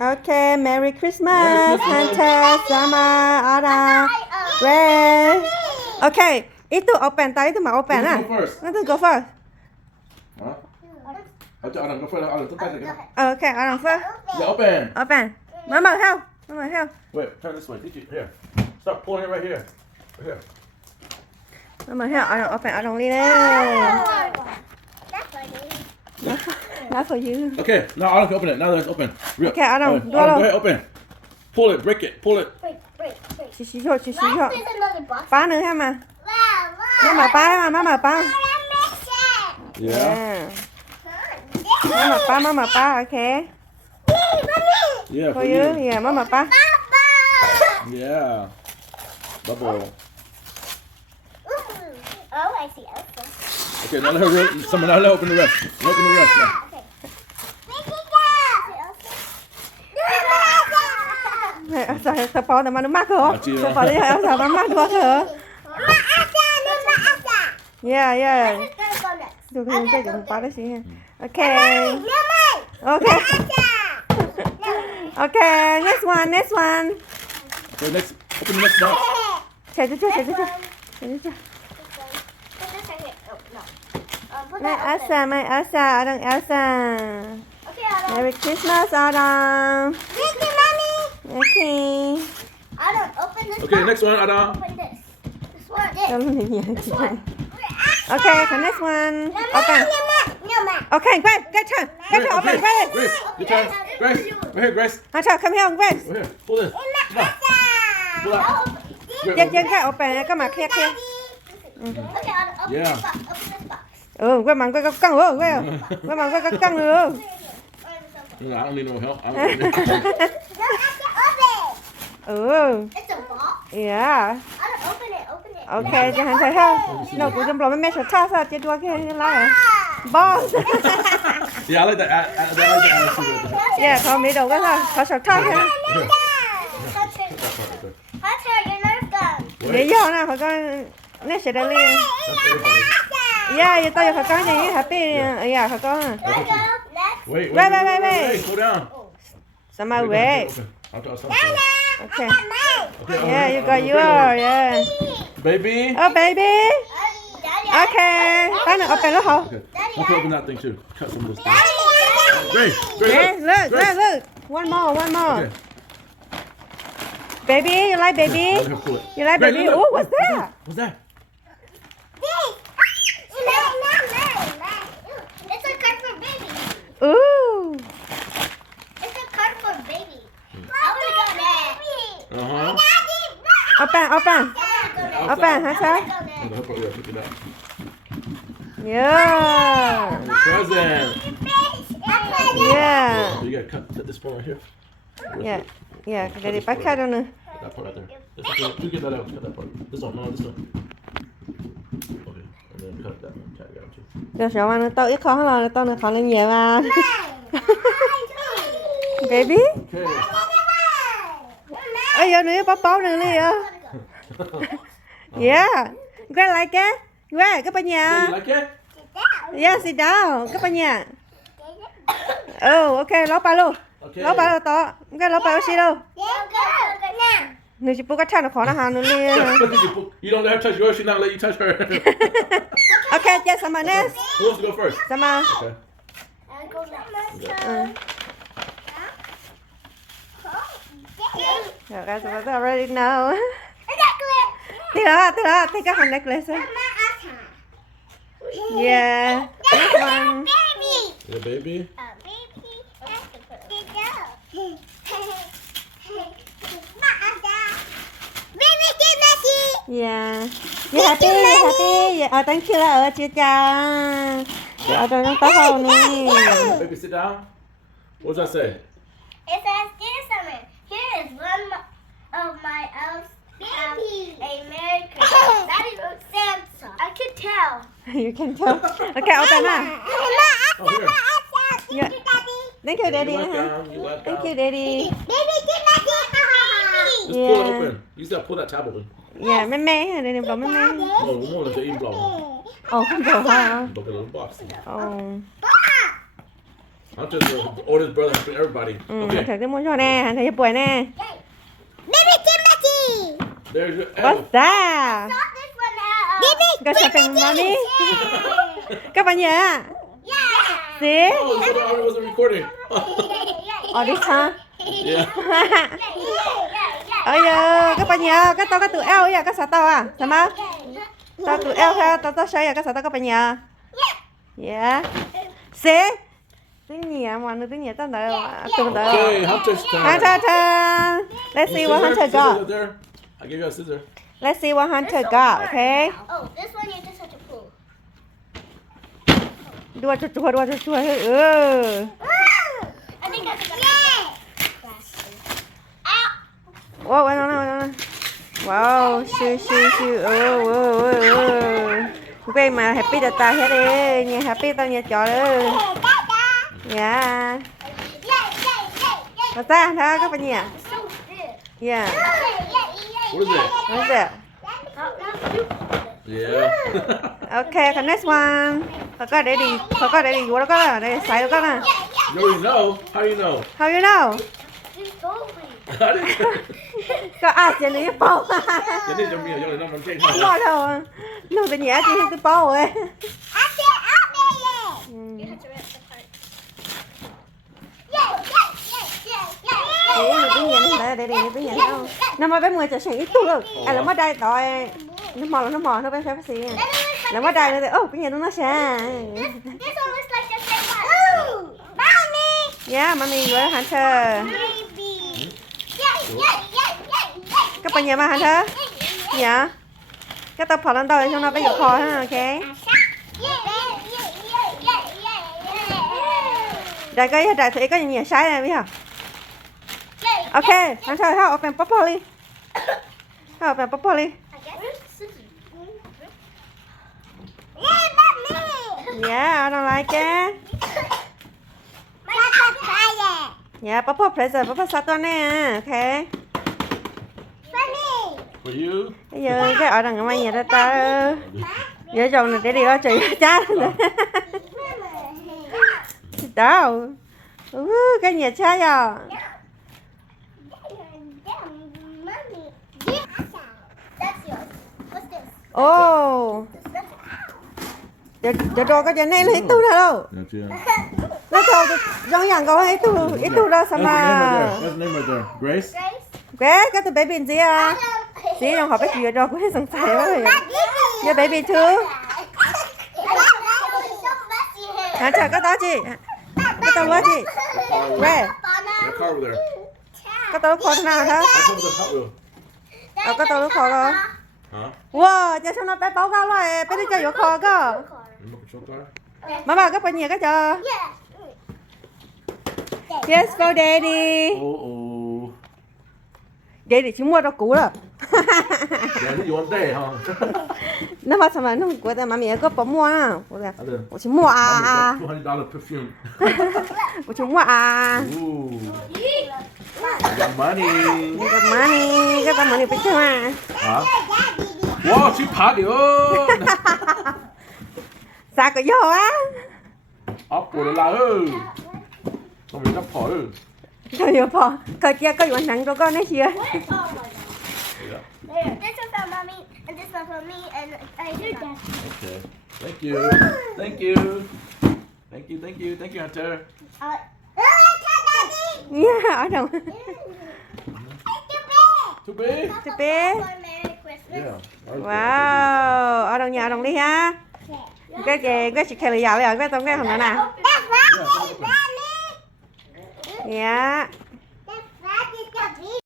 Okay, Merry Christmas, Hunter, Summer, Ada, Grace. Okay, itu open, tayo itu mau open ah. Nanti go first. Adam, go first. Okay, Adam first. Yeah, open. Open. Mama help. Mama help. Wait, turn this way. Here. Start pulling it right here. Right here. Mama help. Adam open. Adam lean in. Not for you. Okay, now Adam can open it. Now let's open. Real. Okay, Adam, Adam, go ahead, open. Pull it, break it, pull it. Break. Chị cho. There's another box. Ba nữa ha mà. Wow. Má mở ba, má mở ba. Yeah. Má mở ba, okay. Yeah, For you, yeah, má mở ba. Yeah. Bubble. Oh, I see Elsa. Okay, now let her someone now let her open the rest. Open the rest now. Sao bỏ mà nó mắc hả? Sao bỏ đi hả? Sao nó mắc quá hả? Yeah. Được rồi, cái chúng ta đấy xí ha. Okay. Okay, next one. Okay, next. Open the next box. Chạy cho. My Elsa, Adam Elsa. Merry Christmas, Adam. Okay. Adam, open this Okay, box. next one, Adam. Open this. This one. Okay, the next one. Open. Okay, Grace, turn. Open, Grace. Grace, your turn. Grace, right here, Grace. Come here, Grace. Right here. Pull this. Pull out. Dân cái open, cái mà kia. Okay, Adam, open Yeah. this box. Open this box. Quay mặn quay căng nữa, quay mặn quay căng nữa. I don't need no help. I don't need It's a box. Yeah. Adam, open it. Okay, cho hắn thấy không? Nó cũng trong lòng mấy sợi thắt sao, chỉ đua cái lá. Boss. Yeah, I like that. I like the attitude. Yeah, không bị đầu cái thôi, có sợi thắt ha. Hunter, your Nerf gun. Lý do nào phải có nó sẽ đã liền. Yeah, tao phải có gì happy. Yeah, phải có. Let go. Next. Wait. Slow down. Somebody wait. Okay. Okay. Okay. Yeah, you got yours. Yeah. Baby. Oh, baby. Daddy. Okay. Cái này open nó hả? Okay. I'll open that thing too. Cut some of this down. Grace. Look. One more. Okay. Baby, you like baby? Let her pull it. You like Grace, baby? look. Oh, what's that? What's that? It's a card for baby. Ooh. It's a card for baby. I wanna go next. Uh-huh. Open, hả sao? Pick it up. Yeah. Present. Yeah. You gotta cut this part right here. Yeah, cái này bắt khai đâu nữa. That part right there. You get that out. Cut that part. This one. No, this one. Okay. And then cut that one. Cut it out too. Cho sợ nó tao ít khó là tao nó khó lên nhiều mà. Baby? Okay. Ôi giờ nữa bóp nữa đi à. Yeah. Great like it? Great, các bạn nhà. You like it? Yeah, sit down. Các bạn nhà. Oh, okay, lót ba luôn. Okay. Lót ba to. Cái lót ba xí đâu. Nếu chỉ bố cái thằng nó khó là hàng nữa đi. You don't let her touch yours. She's not let you touch her. Okay, just someone else. Who wants to go first? Sama. Okay. Yeah, guys, I already know. Take a hand necklace. Yeah. This one. The baby. Yeah. You happy? Yeah, thank you là chia cha. Ở đây nó tao không nè. Baby, sit down. What does that say? It says, dear Summer, here is one of my elves have a Merry Christmas. Daddy wrote Santa. I could tell. You can tell. Okay, open na. Oh, here. Yeah. Thank you, Daddy. You let Thank down. you, Daddy. Just pull it open. You just gotta pull that tab open. Yeah, mẹ, đây bỏ mẹ. No, more than even blow. Oh, không bỏ hả? Look at the little box. Oh. Hunter's the oldest brother for everybody. Okay. Hunter mua cho nè, Hunter cho bưởi nè. Baby Timothy. There's your What's elf. that? Stop this one out. Baby Go shopping, mommy. Các bạn nhớ à? Yeah. See? Oh, you said I wasn't recording. Oh, this huh? Yeah. Ôi giờ, các bạn nhớ, các tao tụi eo vậy, các sao tao à? Sao mà? Tao tụi eo ha, tao say à, các sao tao các bạn nhớ? Yeah. See? Tiếng nhẹ mà nó tiếng nhẹ tao đợi, tụi đợi. Okay, Hunter's turn. Hunter turn. Let's see what Hunter Scissors got. up there. I gave you a scissor. Let's see what Hunter got, okay? Oh, this one you just have to pull. Đua cho chua. I think that's a Wow, no. Wow, shoot. Oh. Okay, mà happy là ta hết đi. Nhà happy tao nhà chó đi. Yeah. What's that? Đó, các bạn nhỉ? so big. Yeah. What is it? What is it? Yeah. Okay, the next one. Forgot để đi. Vô đó có nè. Đây, xài đó có nè. You already know. How you know? How you know? You told me. I didn't. Có ai trên này bao? Cái này giống như là nó nằm trên này. Ngồi đâu. Nó tự nhẹ thì tôi bao rồi. I can't out there yet. You have to rip the part. Yeah. Tiếng nhẹ để tiếng nhẹ không? Nó mà bé người trở thành ít tu rồi. À là mất đây rồi. Nó mò nó bé phải gì. Là mất đây rồi. Ô, cái nhẹ nó xa. This one looks like the same one. Ooh, mommy. Yeah, mommy, you're a hunter. Baby. Yeah. Các bạn nhớ mà Hunter? Dạ. Cái tao phở lên đầu cho nó bé giọt kho ha, ok? Đây cái đại thủy có nhiều sai này biết không? Okay, Hunter, help open properly. Help open properly. Yeah, I don't like it. Yeah, Papa present, Papa sát con nè, okay. For you. Bây giờ cái ở đằng ngoài nhà đó ta. Giờ chồng này để đi đó chị chát rồi. Đâu? Cái nhà chát à? Oh. Giờ cho cái này là ít tu đâu. Nó thôi giống dạng có ít tu đó sao mà. That's the name right there. Grace. Cái tụi baby gì à? Gì đồng học bé chuyện rồi cũng sẵn sàng quá rồi. Giờ baby too. Hả trời có đó chị. Có tao quá chị. Where? That car over there. Có tao lúc khó thế nào hả? That's over the Hot Wheel. Có tao lúc khó rồi. Huh? Wow, giờ xong nó bé báo cáo lại, bé đi chơi vô kho cơ. Remote control car? Mama các bạn nhớ cái chờ. Yes for daddy. Oh. Daddy chỉ mua đồ cũ rồi. Daddy, you want that, huh? Nó mà sao mà nó của ta mami có bỏ mua à? I did. Của chỉ mua à. $200 perfume. Của chỉ mua à. Ooh. I got money. Cái tao money biết chưa mà. Hả? Wow, chị phá đi ơi. Sao có vô á? 아, 보를라. 너무 이거 벌. Thôi vô phò. Coi kia có hoàn thành cho con đấy chưa? There. This one for mommy, and this one for me, and I do that. Okay. Thank you. Thank you. Thank you. Thank you. Thank you, Hunter. Yeah, ở đâu? Too big? Tụi bé. Merry Christmas. Yeah. Wow, ở đâu nhà đồng đi ha? Cái gì cái chị kêu là giàu bây giờ cái tao cái không nữa nè. That's right, mommy. Dạ.